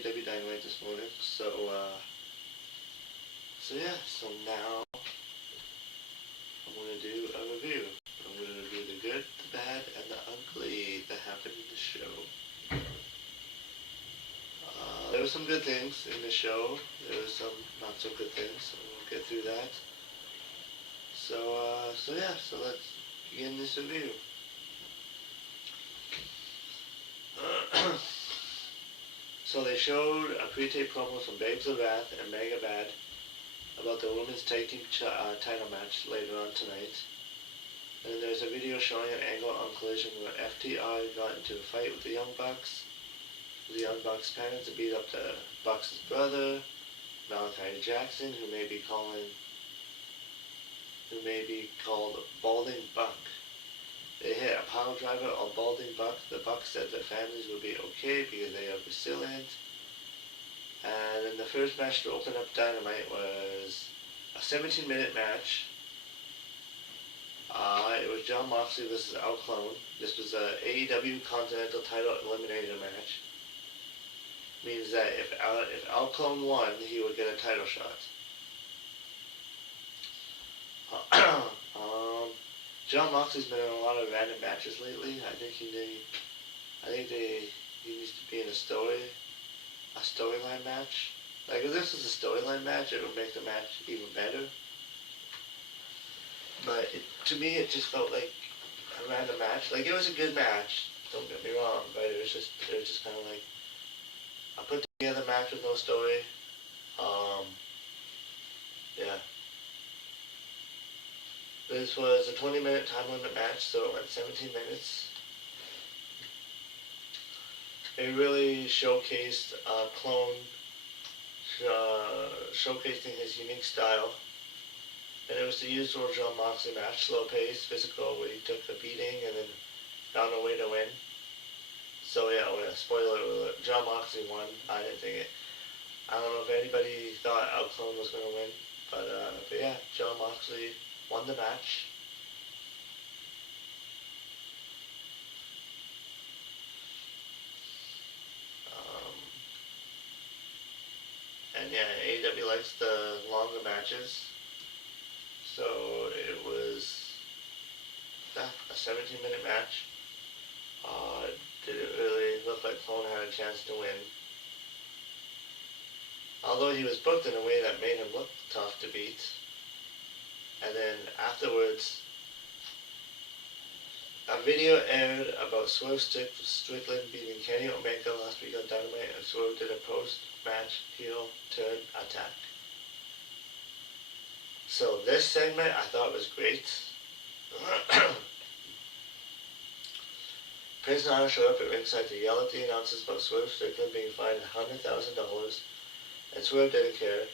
AEW Dynamite this morning. So now I'm going to do a review. I'm going to review the good, the bad, and the ugly that happened in the show. There were some good things in the show. There were some not so good things, so we'll get through that. So let's begin this review. So they showed a pre-tape promo from Babes of Wrath and Mega Bad about the women's tag team title match later on tonight. And then there's a video showing an angle on Collision where FTR got into a fight with the Young Bucks. The Young Bucks' parents to beat up the Bucks' brother, Malachi Jackson, who may be called Balding Buck. They hit a power driver on Balding Buck. The Bucks said their families would be okay because they are resilient. And then the first match to open up Dynamite was a 17-minute match. It was Jon Moxley versus Al Clone. This was a AEW Continental Title Eliminator match. Means that if Al Clone won, he would get a title shot. Jon Moxley's been in a lot of random matches lately. I think he needs to be in a storyline match. Like if this was a storyline match, it would make the match even better. But to me, it just felt like a random match. Like it was a good match. Don't get me wrong, but it was just kind of like a put together match with no story. Yeah. This was a 20-minute time limit match, so it went 17 minutes. It really showcased Clone showcasing his unique style. And it was the usual Jon Moxley match, slow paced, physical, where he took the beating and then found a way to win. So yeah, spoiler alert, Jon Moxley won. I didn't think it. I don't know if anybody thought Al Clone was going to win, but yeah, Jon Moxley won the match. And yeah, AEW likes the longer matches. So it was a 17-minute match. Didn't really look like Clone had a chance to win. Although he was booked in a way that made him look tough to beat. And then afterwards, a video aired about Swerve Strickland beating Kenny Omega last week on Dynamite, and Swerve did a post-match heel turn attack. So this segment I thought was great. Prince Nana showed up at ringside to yell at the announcers about Swerve Strickland being fined $100,000, and Swerve didn't care.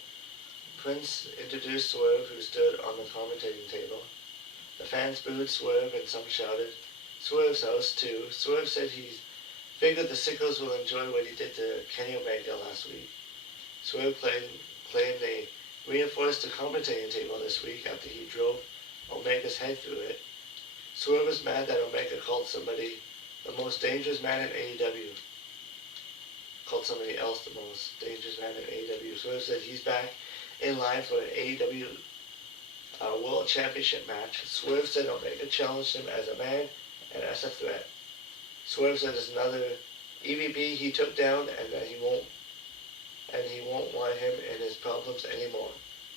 Prince introduced Swerve, who stood on the commentating table. The fans booed Swerve and some shouted, "Swerve's house too." Swerve said he figured the sickos will enjoy what he did to Kenny Omega last week. Swerve claimed they reinforced the commentating table this week after he drove Omega's head through it. Swerve was mad that Omega called somebody the most dangerous man in AEW. Called somebody else the most dangerous man in AEW. Swerve said he's back in line for an AEW World Championship match. Swerve said Omega challenged him as a man and as a threat. Swerve said there's another EVP he took down and that he won't want him in his problems anymore.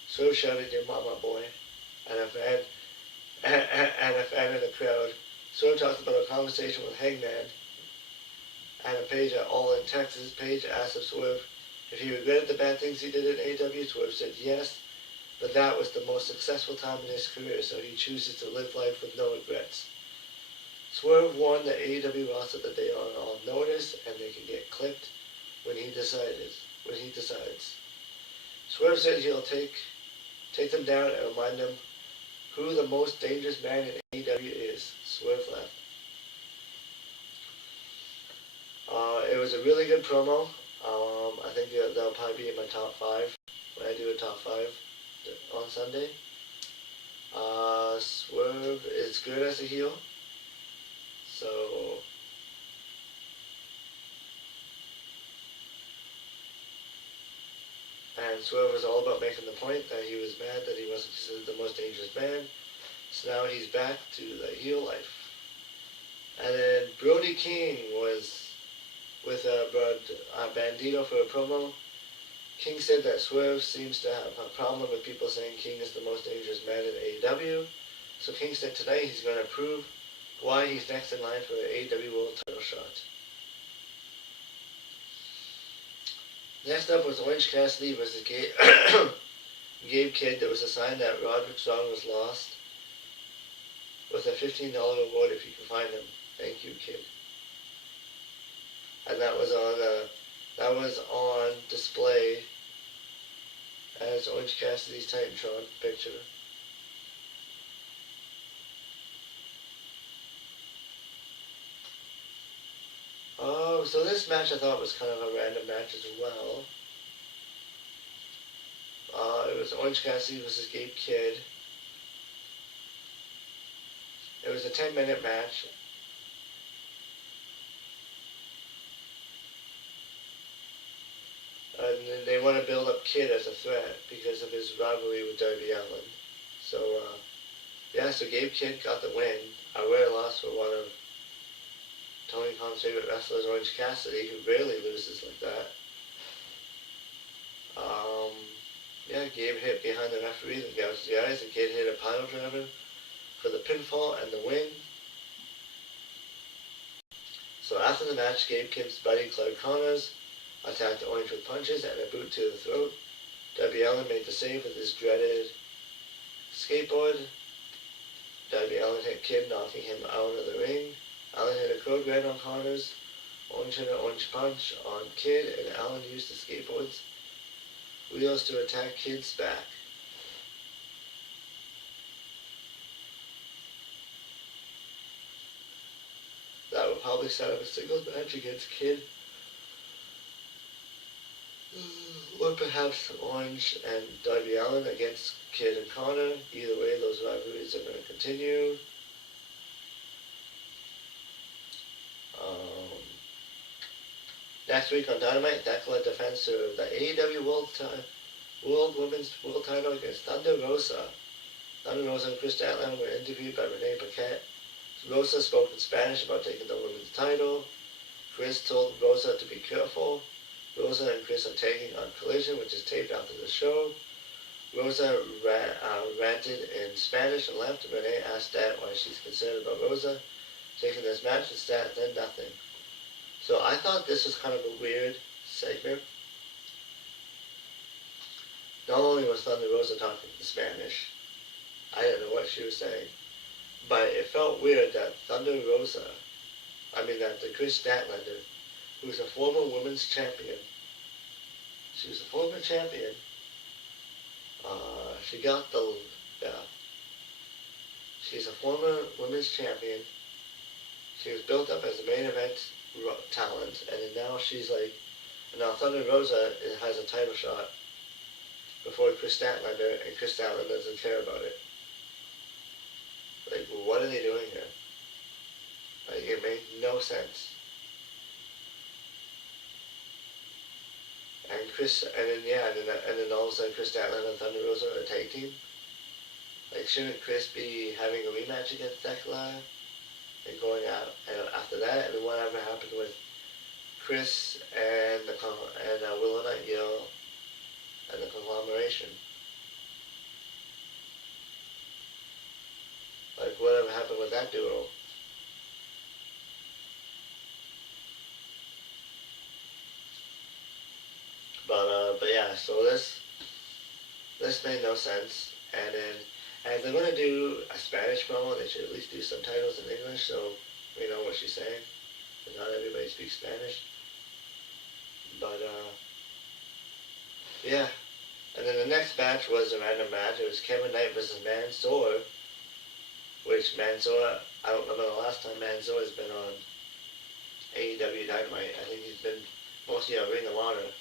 Swerve shouted, "Your mama, boy," and a fan in the crowd. Swerve talked about a conversation with Hangman and a Page at All in Texas. Page asked if Swerve if he regretted the bad things he did in AEW. Swerve said yes, but that was the most successful time in his career, so he chooses to live life with no regrets. Swerve warned the AEW roster that they are on notice and they can get clipped when he decides. Swerve said he'll take them down and remind them who the most dangerous man in AEW is. Swerve left. It was a really good promo. I think that'll probably be in my top 5 when I do a top 5 on Sunday. Swerve is good as a heel. So And Swerve was all about making the point that he was mad that he wasn't considered the most dangerous man. So now he's back to the heel life. And then Brody King was with Bandito for a promo. King said that Swerve seems to have a problem with people saying King is the most dangerous man in AEW. So King said tonight he's going to prove why he's next in line for an AEW World title shot. Next up was Orange Cassidy versus Gabe Kidd. There was a sign that Roderick Strong was lost with a $15 reward if you can find him. Thank you, Kid. And that was on display as Orange Cassidy's Titantron picture. So this match I thought was kind of a random match as well. It was Orange Cassidy versus Gabe Kidd. It was a 10-minute match. And they want to build up Kidd as a threat because of his rivalry with Darby Allin. So, so Gabe Kidd got the win. A rare loss for one of Tony Khan's favorite wrestlers, Orange Cassidy, who rarely loses like that. Gabe hit behind the referee and gouged the eyes, and Kidd hit a pile driver for the pinfall and the win. So after the match, Gabe Kidd's buddy Clark Connors attacked Orange with punches and a boot to the throat. Darby Allin made the save with his dreaded skateboard. Darby Allin hit Kidd, knocking him out of the ring. Allin hit a code red on Connors. Orange hit an orange punch on Kidd, and Allin used the skateboard's wheels to attack Kidd's back. That would probably set up a singles match against Kidd. Or perhaps Orange and Darby Allin against Kidd and Connor. Either way, those rivalries are going to continue. Next week on Dynamite, Thekla defends the AEW World Women's World title against Thunder Rosa. Thunder Rosa and Chris Statlander were interviewed by Renee Paquette. Rosa spoke in Spanish about taking the women's title. Chris told Rosa to be careful. Rosa and Chris are taking on Collision, which is taped after the show. Rosa ranted in Spanish and left. Renee asked Stat why she's concerned about Rosa taking this match, and Stat said nothing. So I thought this was kind of a weird segment. Not only was Thunder Rosa talking in Spanish, I didn't know what she was saying, but it felt weird that that Chris Statlander, who's a former women's champion, she was a former champion, she's a former women's champion, she was built up as a main event talent, and then now Thunder Rosa has a title shot before Chris Statlander, and Chris Statlander doesn't care about it. Like, what are they doing here? Like, it made no sense. And then all of a sudden Chris Statlander and Thunder Rosa are a tag team. Like, shouldn't Chris be having a rematch against Thekla and going out after that? And then whatever happened with Chris and Willow Nightingale and the conglomeration? Like, whatever happened with that duo? But yeah, so this made no sense. And then, if they're gonna do a Spanish promo, they should at least do subtitles in English so we know what she's saying. Because not everybody speaks Spanish. But yeah. And then the next match was a random match. It was Kevin Knight versus Mansoor. Which Mansoor, I don't remember the last time Mansoor's been on AEW Dynamite. I think he's been mostly on Ring of Honor.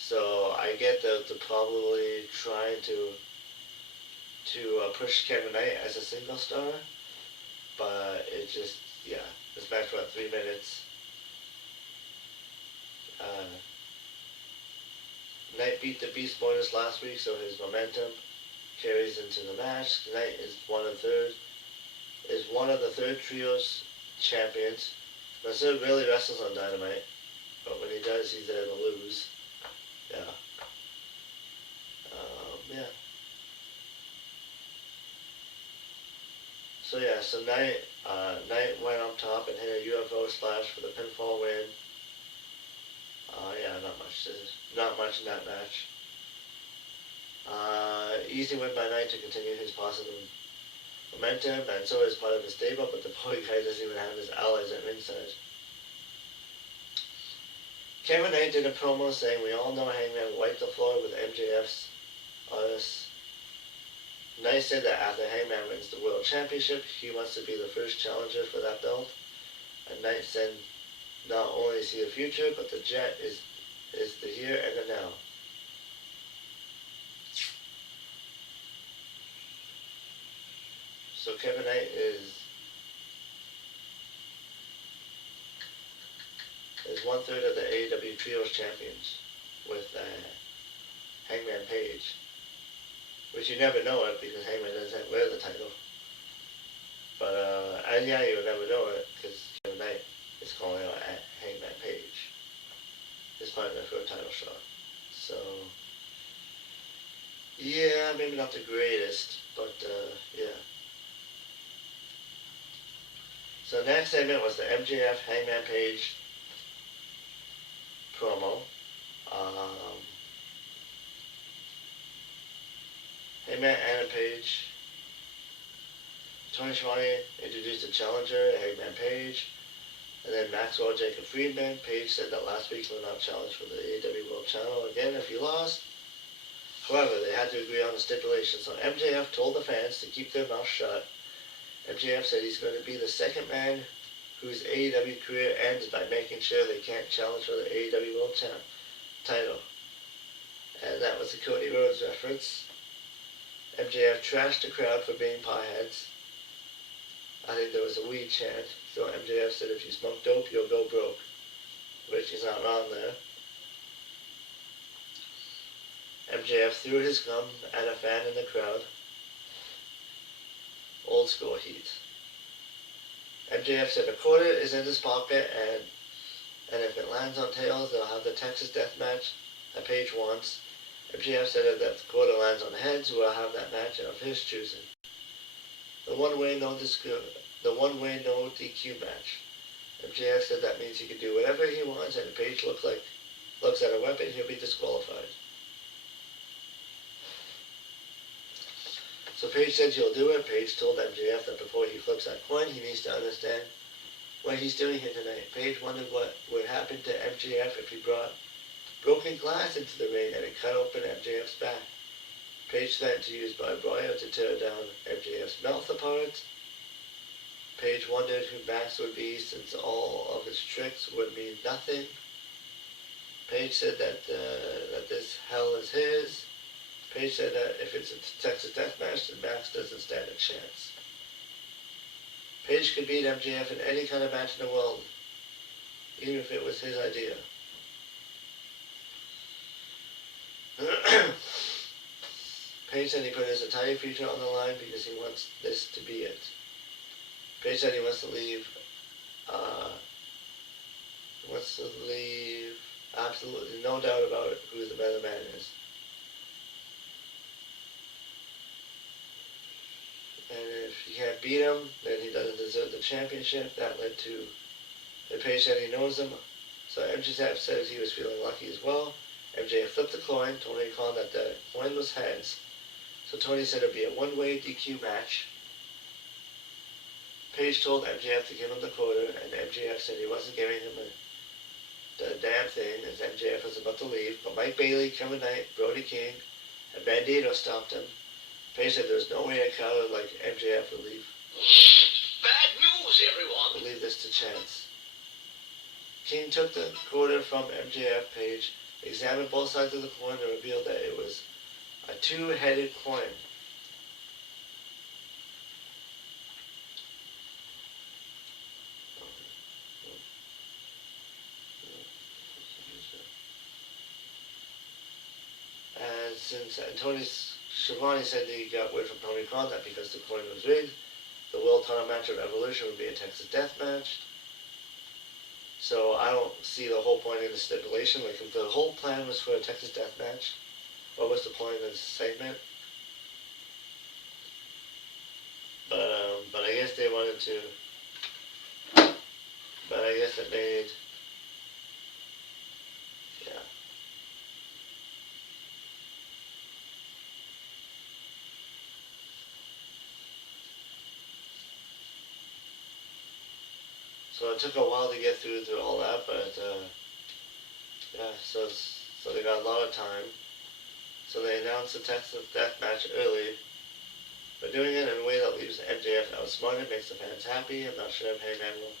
So I get they're probably trying to push Kevin Knight as a single star, but it just, this match went 3 minutes. Knight beat the Beast bonus last week, so his momentum carries into the match. Knight is one of the third trio's champions. Nasir really wrestles on Dynamite, but when he does, he's there to lose. Yeah. Yeah. So yeah, so Knight went up top and hit a UFO splash for the pinfall win. Yeah, not much in that match. Easy win by Knight to continue his positive momentum, and so is part of his stable, but the poor guy doesn't even have his allies at ringside. Kevin Knight did a promo saying, "We all know Hangman wiped the floor with MJF's us." Knight said that after Hangman wins the World Championship, he wants to be the first challenger for that belt. And Knight said, not only is he the future, but the Jet is the here and the now. So Kevin Knight is 1/3 of the AEW Trios champions with Hangman Page. Which you never know it because Hangman doesn't wear the title. But, and yeah, you would never know it because Kevin Knight is calling out Hangman Page. His partner for a title shot. So, yeah, maybe not the greatest, but, yeah. So next segment was the MJF Hangman Page promo. Hangman and Page. Tony Schiavone introduced the challenger, Hangman Page. And then Maxwell Jacob Friedman. Page said that last week he will not challenge for the AEW World Title again if he lost. However, they had to agree on a stipulation. So MJF told the fans to keep their mouth shut. MJF said he's going to be the second man whose AEW career ends by making sure they can't challenge for the AEW World Title. And that was the Cody Rhodes reference. MJF trashed the crowd for being potheads. I think there was a weed chant. So MJF said, if you smoke dope, you'll go broke. Which is not wrong there. MJF threw his gum at a fan in the crowd. Old school heat. MJF said a quarter is in his pocket, and if it lands on tails, they'll have the Texas Death Match that Page wants. MJF said if the quarter lands on heads, we'll have that match of his choosing. The one-way no DQ match. MJF said that means he can do whatever he wants, and if Page looks at a weapon, he'll be disqualified. So Page said he'll do it. Page told MJF that before he flips that coin, he needs to understand what he's doing here tonight. Page wondered what would happen to MJF if he brought broken glass into the ring and it cut open MJF's back. Page threatened to use barbed wire to tear down MJF's mouth apart. Page wondered who Max would be since all of his tricks would mean nothing. Page said that this hell is his. Page said that if it's a Texas Death Match, then Max doesn't stand a chance. Page could beat MJF in any kind of match in the world, even if it was his idea. Page said he put his entire future on the line because he wants this to be it. Page said he wants to leave absolutely no doubt about it who the better man is. And if you can't beat him, then he doesn't deserve the championship. That led to the Page said he knows him. So MJF says he was feeling lucky as well. MJF flipped the coin. Tony called that the coin was heads. So Tony said it would be a one-way DQ match. Page told MJF to give him the quarter, and MJF said he wasn't giving him the damn thing as MJF was about to leave. But Mike Bailey, Kevin Knight, Brody King, and Bandito stopped him. Page said there's no way a crowd like MJF would leave. Bad news, everyone! Would leave this to chance. King took the quarter from MJF. Page examined both sides of the coin and revealed that it was a two-headed coin. and Tony Schiavone said that he got word from Tony Khan that because the coin was rigged, the world title match of Evolution would be a Texas Death Match. So I don't see the whole point in the stipulation. Like, if the whole plan was for a Texas Death Match, what was the point of this segment? But I guess they wanted to. But I guess it made. Yeah. So it took a while to get through all that, but yeah. So they got a lot of time. So they announced the Texas Death Match early. But doing it in a way that leaves MJF outsmarted makes the fans happy. I'm not sure if Heyman will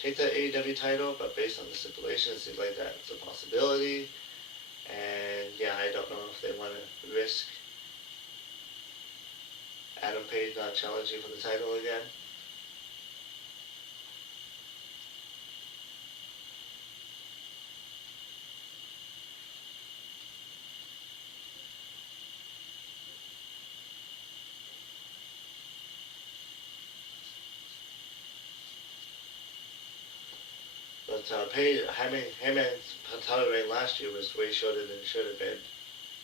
take the AEW title, but based on the stipulations, it seems like that's a possibility. And yeah, I don't know if they want to risk Adam Page not challenging for the title again. But Heyman's title reign last year was way shorter than it should have been.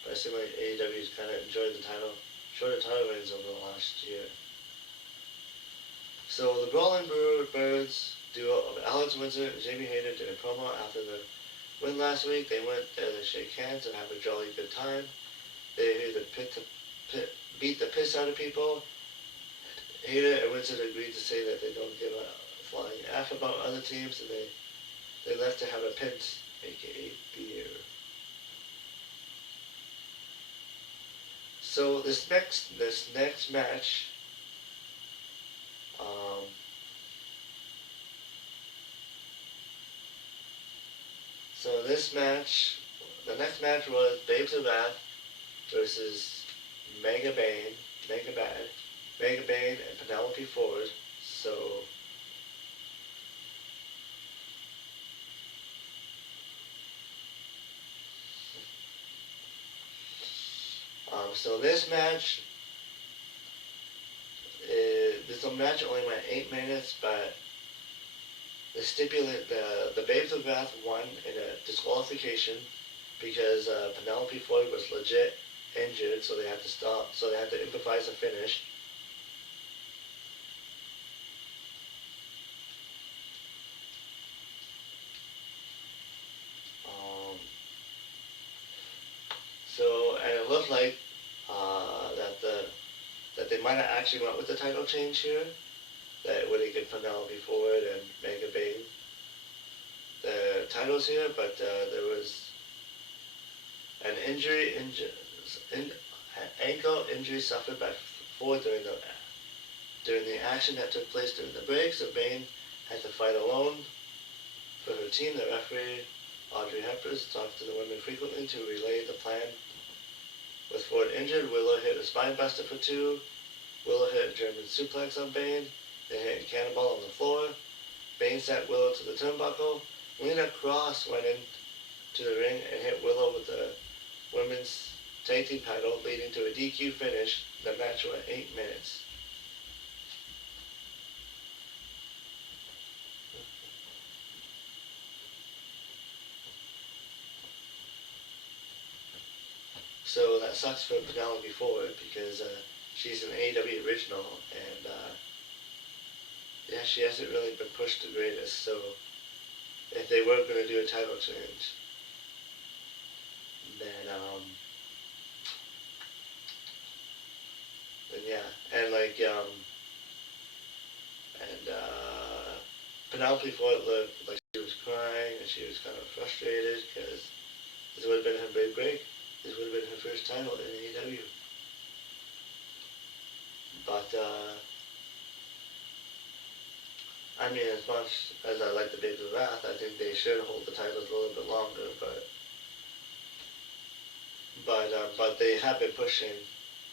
But it seems like AEW's kind of enjoyed the shorter title reigns over the last year. So the Brawling Birds duo of Alex Windsor and Jamie Hayter did a promo after the win last week. They went there to shake hands and have a jolly good time. They beat the piss out of people. Hayter and Windsor agreed to say that they don't give a flying F about other teams, and they left to have a pint, aka beer. So this next match, so this match, the next match was Babes of Wrath versus Mega Bane, Mega Bane and Penelope Ford. So this match, this match only went 8 minutes, but the Babes of Wrath won in a disqualification because Penelope Ford was legit injured, so they had to stop. So they had to improvise a finish. And it looked like that they might have actually went with the title change here. That would have given Penelope Ford and Mega Bane the titles here, but there was an ankle injury suffered by Ford during the action that took place during the break, so Bane had to fight alone for her team. The referee, Audrey Hepburn, talked to the women frequently to relay the plan. With Ford injured, Willow hit a spine buster for 2. Willow hit a German suplex on Bane. They hit a cannonball on the floor. Bane sat Willow to the turnbuckle. Lena Cross went into the ring and hit Willow with the women's tag team title, leading to a DQ finish. The match went 8 minutes. So that sucks for Penelope Ford because she's an AEW original, and yeah, she hasn't really been pushed the greatest. So if they were going to do a title change, then yeah, and Penelope Ford looked like she was crying and she was kind of frustrated because this would have been her big break. This would have been her first title in AEW. But, I mean, as much as I like the Babes of Wrath, I think they should hold the titles a little bit longer, but they have been pushing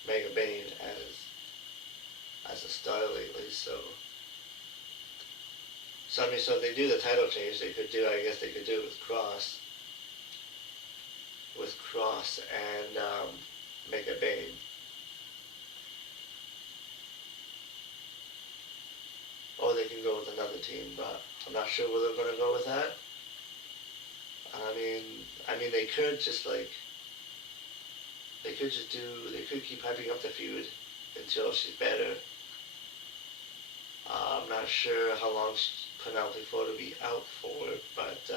Mega Bane as a star lately, so I mean, so if they do the title change, I guess they could do it with Cross, and make a Bane. Or they can go with another team, but I'm not sure where they're going to go with that. I mean, they could just like, they could keep hyping up the feud until she's better. I'm not sure how long Penelope Ford will be out for, but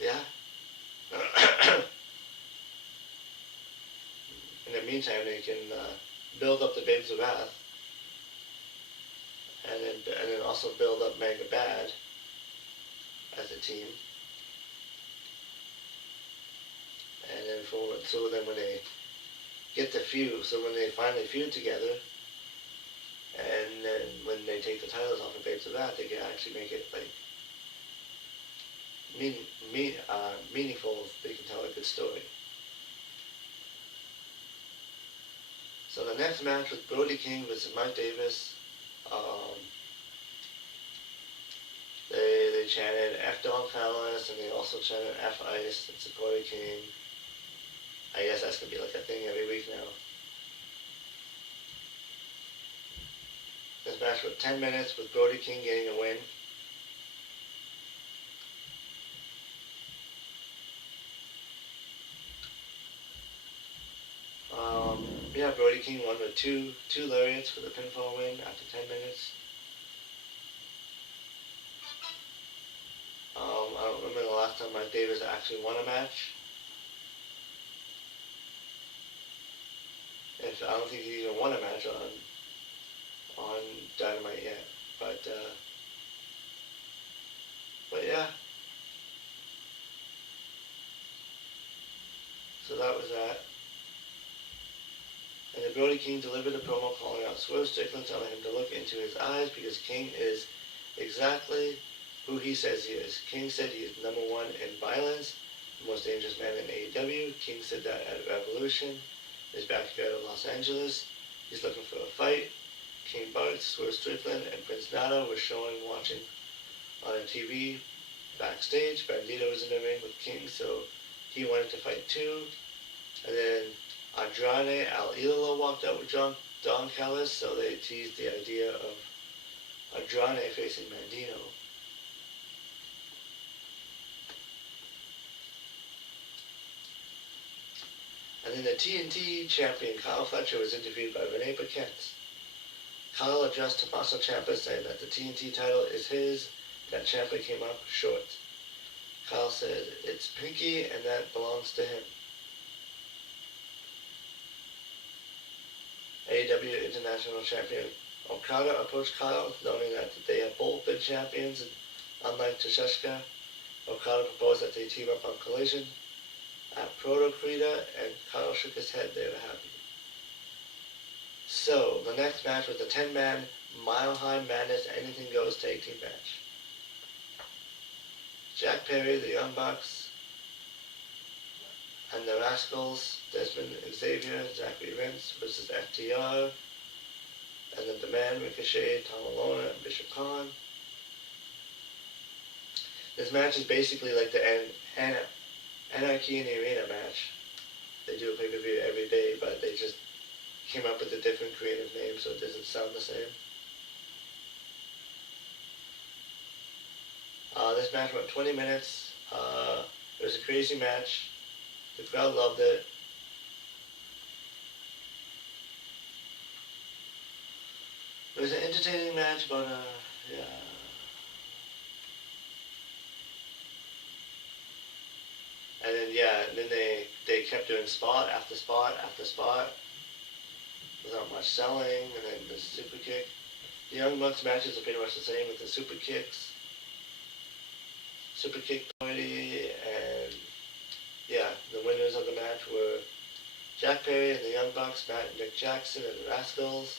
yeah. In the meantime, they can build up the Babes of Wrath, and then also build up Mega Bad as a team. And then so then when they get the feud, so when they finally feud together, and then when they take the titles off of Babes of Wrath, they can actually make it like meaningful. They can tell a good story. So the next match was Brody King versus Mike Davis. They chanted F Don Callis, and they also chanted F Ice and Brody King. I guess that's gonna be like a thing every week now. This match was 10 minutes with Brody King getting a win. Yeah, Brody King won with two lariats for the pinfall win after 10 minutes. I don't remember the last time Mike Davis actually won a match. I don't think he even won a match on Dynamite yet. But yeah. So that was that. And then Brody King delivered a promo calling out Swerve Strickland, telling him to look into his eyes because King is exactly who he says he is. King said he is number one in violence, the most dangerous man in AEW. King said that at Revolution, his backyard of Los Angeles. He's looking for a fight. King Bart, Swerve Strickland, and Prince Nana were watching on a TV backstage. Bandito was in the ring with King, so he wanted to fight too. And then Andrade Al Idolo walked out with Don Callis, so they teased the idea of Andrade facing Bandito. And then the TNT champion Kyle Fletcher was interviewed by Renee Paquette. Kyle addressed Tommaso Ciampa, saying that the TNT title is his, that Ciampa came up short. Kyle said, it's Pinky and that belongs to him. AEW International Champion Okada approached Kyle, noting that they have both been champions, and unlike Tashishka, Okada proposed that they team up on Collision at Proto Krita, and Kyle shook his head. They were happy. So, the next match was the 10-man Mile High Madness Anything Goes tag team match. Jack Perry, the Young Bucks, and the Rascals, Desmond Xavier, Zachary Vince versus FTR, and then the Man, Ricochet, Tom Malone, and Bishop Khan. This match is basically like the Anarchy in the Arena match. They do a pay-per-view every day, but they just came up with a different creative name so it doesn't sound the same. This match went 20 minutes. It was a crazy match. The crowd loved it. It was an entertaining match, but yeah. And then they kept doing spot after spot after spot without much selling, and then the super kick. The Young Bucks matches are pretty much the same with the super kicks. Super kick party, and yeah, the winners of the match were Jack Perry and the Young Bucks, Matt and Nick Jackson and the Rascals.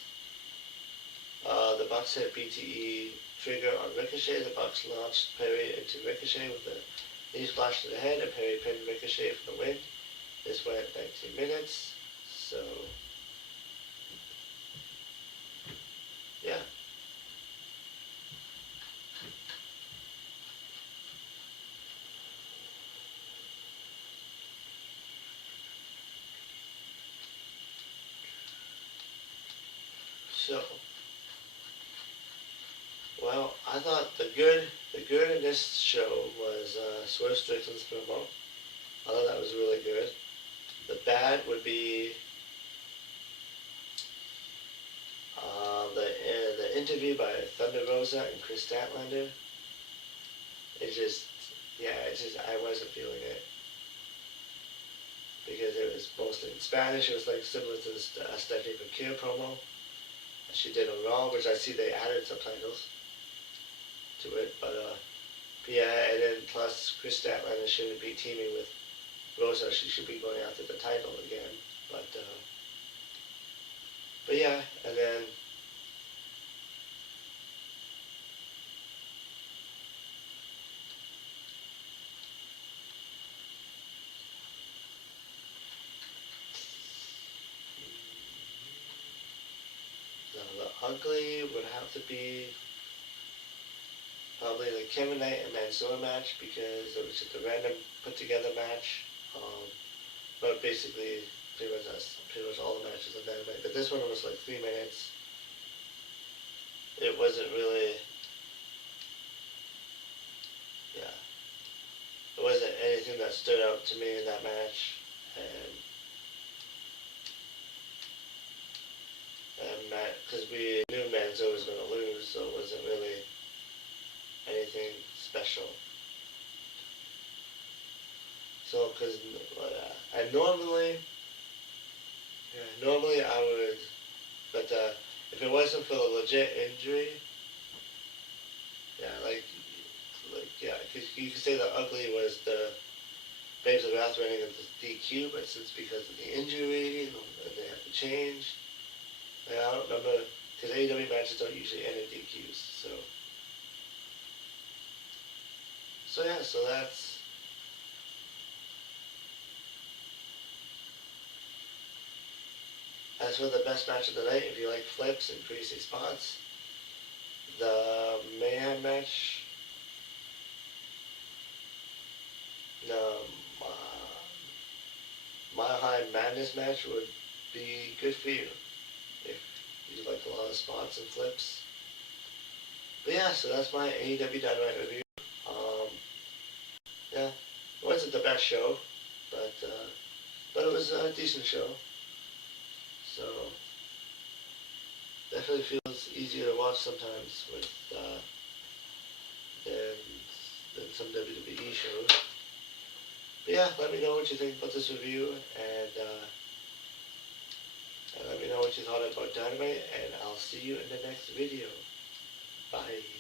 The Bucks hit BTE trigger on Ricochet. The Bucks launched Perry into Ricochet with a knee splash to the head, and Perry pinned Ricochet for the win. This went 19 minutes, so yeah. So, well, I thought the good in this show was Swerve Strickland's promo. I thought that was really good. The bad would be the interview by Thunder Rosa and Chris Statlander. It just, yeah, I wasn't feeling it because it was mostly in Spanish. It was like similar to the Stephanie McKeer promo she did on Raw, which I see they added subtitles to it. But yeah, and then plus Chris Statlander shouldn't be teaming with Rosa. She should be going after the title again. But yeah, and then the ugly would have to be probably the Kevin Knight and Mansoor match because it was just a random put together match. But basically, pretty much all the matches on Dynamite. But this one was like 3 minutes. It wasn't really, yeah, it wasn't anything that stood out to me in that match. And because we knew Manzo was going to lose, so it wasn't really anything special. So, because I normally I would, but if it wasn't for the legit injury, yeah, yeah, because you could say the ugly was the Babes of Wrath running into DQ, but since because of the injury and they had to change, yeah, I don't remember, because AEW matches don't usually end in DQs, so yeah, so that's for the best match of the night. If you like flips and crazy spots, the Mayhem match, the Mile High Madness match would be good for you if you like a lot of spots and flips. But yeah, so that's my AEW Dynamite review. Um, yeah, it wasn't the best show, but it was a decent show. So definitely feels easier to watch sometimes with than than some WWE shows. But yeah, let me know what you think about this review, and let me know what you thought about Dynamite, and I'll see you in the next video. Bye.